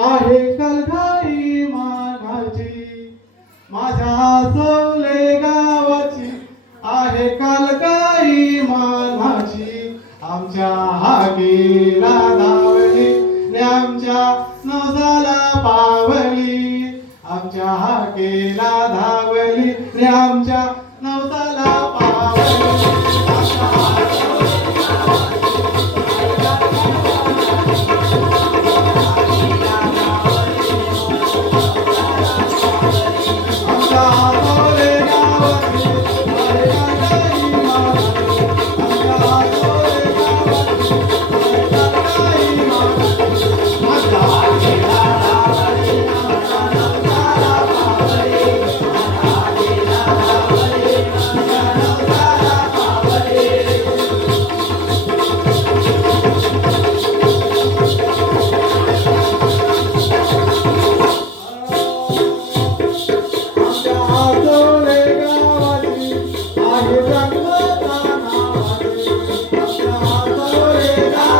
आहे कलघाई माघाची माझ्या सोले गावाची आहे कलघाई माघाची आमच्या हागीला राधावली आमच्या नजाला पावली. आमच्या हाकेला धावली ने आमच्या नवसाला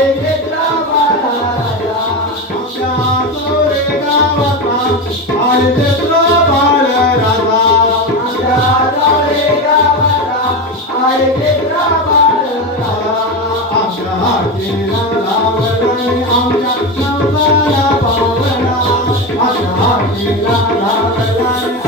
I'm not